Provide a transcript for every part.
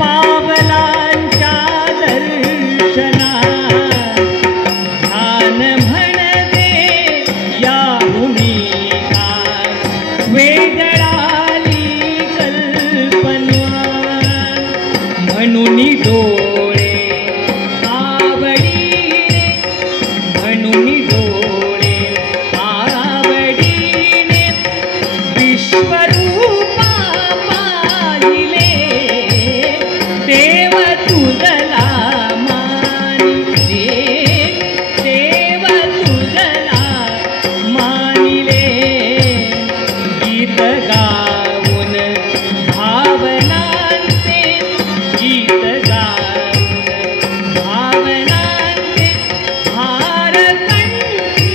पावलांच्या दर्शना ध्यान म्हणते याहुनी वेगळाली कल्पना म्हणून डोळे आवडीने म्हणून डोळे आवडीने विश्वरूपा पाहिले देव तुझला मानिले देव तुझला मानिले गीत गाऊन भावनांचे गीत गाऊन भावनांचे भारकंठी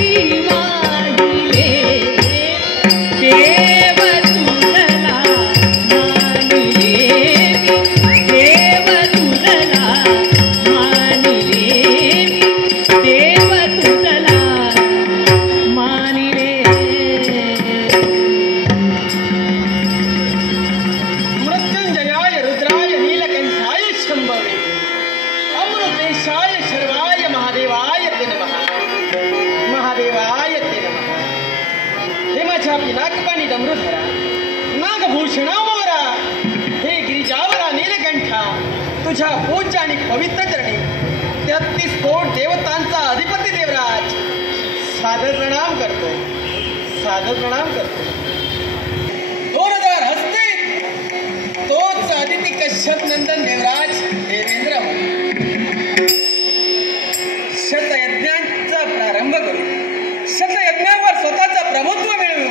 वाहिले देव तुझला मानिले देव तुझला मानिले देव तुझला मानिले मृत्युंजयाय रुद्राय नीलकंठाय शंभवे अमृतेशाय शर्वाय महादेवाय ते नमः महादेवाय ते नमः हे माझ्या पिनाकपाणी डमरूधरा नागभूषणा मोरा हे गिरिजावरा नीलकंठा तुझ्या पूज्य आणि पवित्र चरणी 33 कोट देवतांचा अधिपती देवराज सादर प्रणाम करतो सादर प्रणाम करतो 2000 हस्ते तोच आदिती कश्यप नंदन देवराज देवेंद्र शतयज्ञांचा प्रारंभ करू शतयज्ञावर स्वतःचा प्रभुत्व मिळवू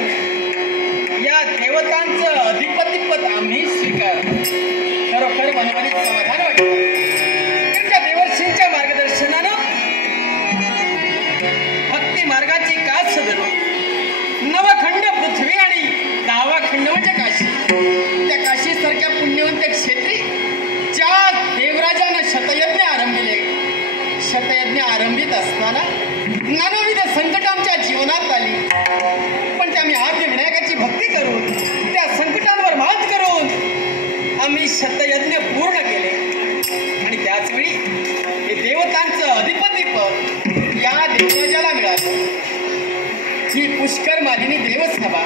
या देवतांचं अधिपतीपद आम्ही स्वीकार खरोखर मनोमनी समाधान वाटतं त्यांच्या देवर्षींच्या मार्गदर्शनानं भक्ती मार्गाची कास धरून नवखंड पृथ्वी आणि 10वा खंड म्हणजे काशी त्या काशीसारख्या पुण्यवंत क्षेत्री ज्या देवराजानं शतयज्ञ आरंभिले शतयज्ञ आरंभित असताना नानाविध संकट आमच्या जीवनात आली पण ते आम्ही आद्य विनायकाची भक्ती करून त्या संकटांवर मात करून आम्ही शतयज्ञ पूर्ण केले आणि त्याचवेळी हे देवतांचं अधिपतीपद या देवराजाला मिळालं ही पुष्कर मालिनी देवस्थापा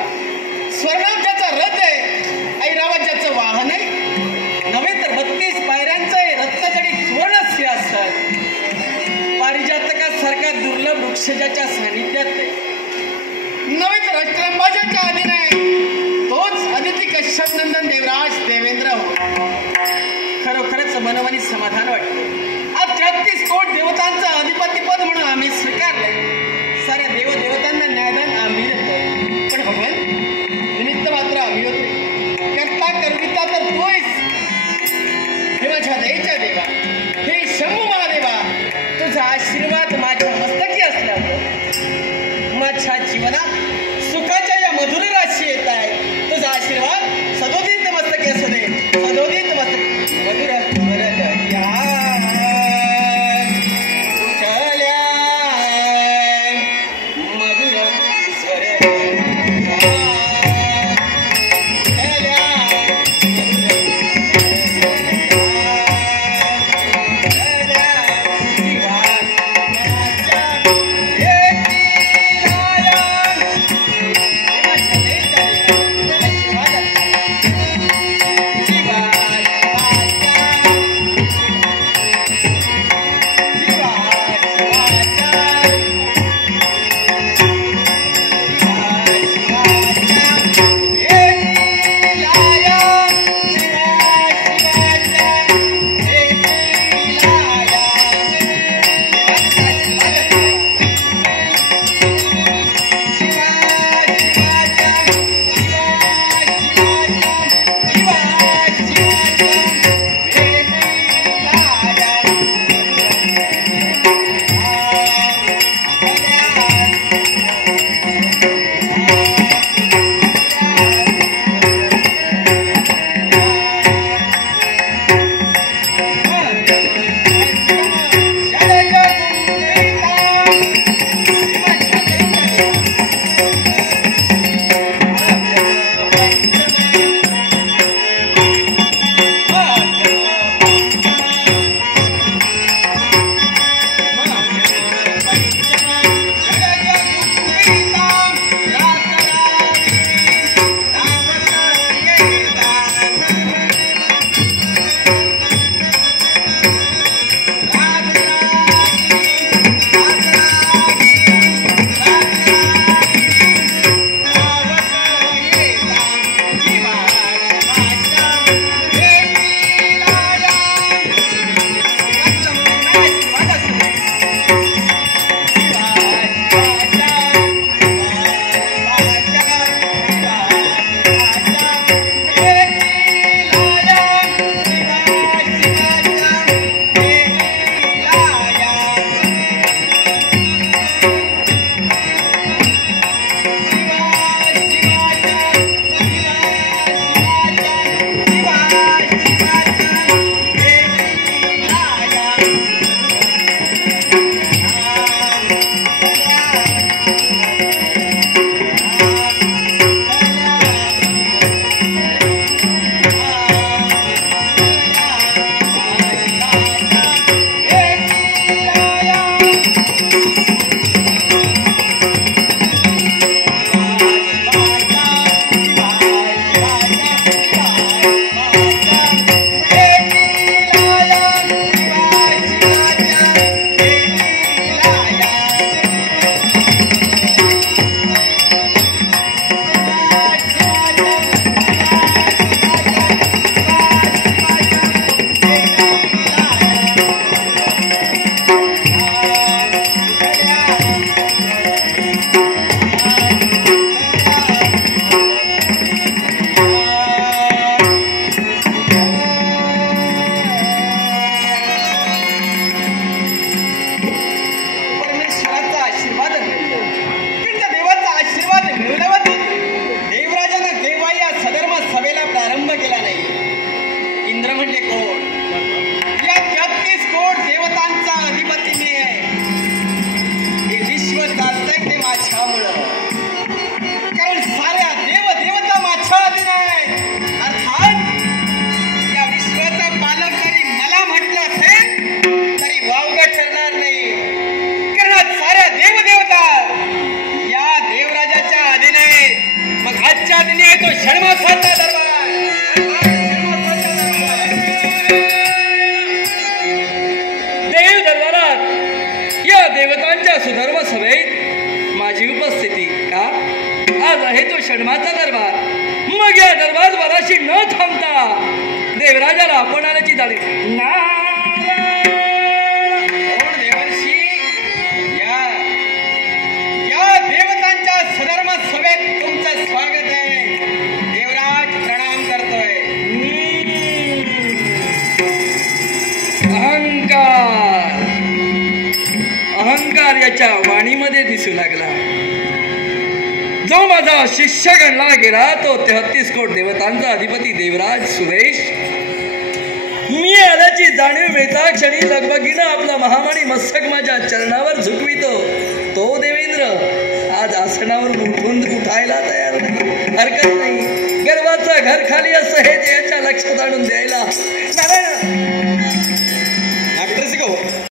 स्वर्णाब्जाचा रथ आहे ऐरावताचं वाहन आहे नव्हे तर 32 पायऱ्यांचं आहे रत्नजडित सुवर्ण सिंहासन पारिजातकासारखा दुर्लभ वृक्षजाच्या सानिध्यात आहे नव्हे तर अष्टरंबाजाच्या अधीन आहे तोच आदिती कश्यप नंदन देवराज देवेंद्र हो खरोखरच मनोमनी समाधान वाटतं आज 33 कोट देवतांचं अधिपतीपद म्हणून आम्ही स्वीकारलंय साऱ्या देवदेवतांना न्यायदान आम्ही देतोय पण भगवान निमित्त मात्र आम्ही होते करता करविता तर तू आहेस हे माझ्या दयेच्या देवा हे शंभू महादेवा तुझा आशीर्वाद माझ्या मस्तकी असल्यामुळे माझ्या जीवनात सुखाच्या या मधुर राशी येत आहे तुझा आशीर्वाद सदोदित मस्तकी असू दे सदोदित मस्तकी मधुर इंद्र म्हणजे कोण? या 33 कोट देवतांचा अधिपती मी आहे. हे विश्व चालतंय ते माझ्यामुळं, कारण साऱ्या देवता माझ्या अधीन आहेत. अर्थात या विश्वाचा पालक जरी मला म्हटलं असेल तरी वावगं ठरणार नाही, कारण आज साऱ्या देवता या देवराजाच्या अधीन आहेत. मग आजच्या अधीन आहे तो षण्मासाचा दरबार. देव दरबारात या देवतांच्या सुधर्म सभेत माझी उपस्थिती का? आज आहे तो षण्माचा दरबार. मग या दरबारभराशी न थांबता देवराजाला आपण आल्याची झाली कोण देवर्षी? या देवतांच्या सुधर्म सभेत तुमचं स्वागत आहे. देवराज प्रणाम करतोय. अहंकार याच्या वाणीमध्ये दिसू लागला. जो माझा शिष्य गणला गेला तो 33 कोट देवतांचा अधिपती देवराज सुरेश, मी आल्याची जाणीव मिळता क्षणी लगबगीनं आपला महामणी मस्तक माझ्या चरणावर झुकवितो तो देवेंद्र आज आसनावर उठून उठायला तयार नाही. हरकत नाही, गर्वाचं घर खाली असं हे याच्या लक्षात आणून द्यायला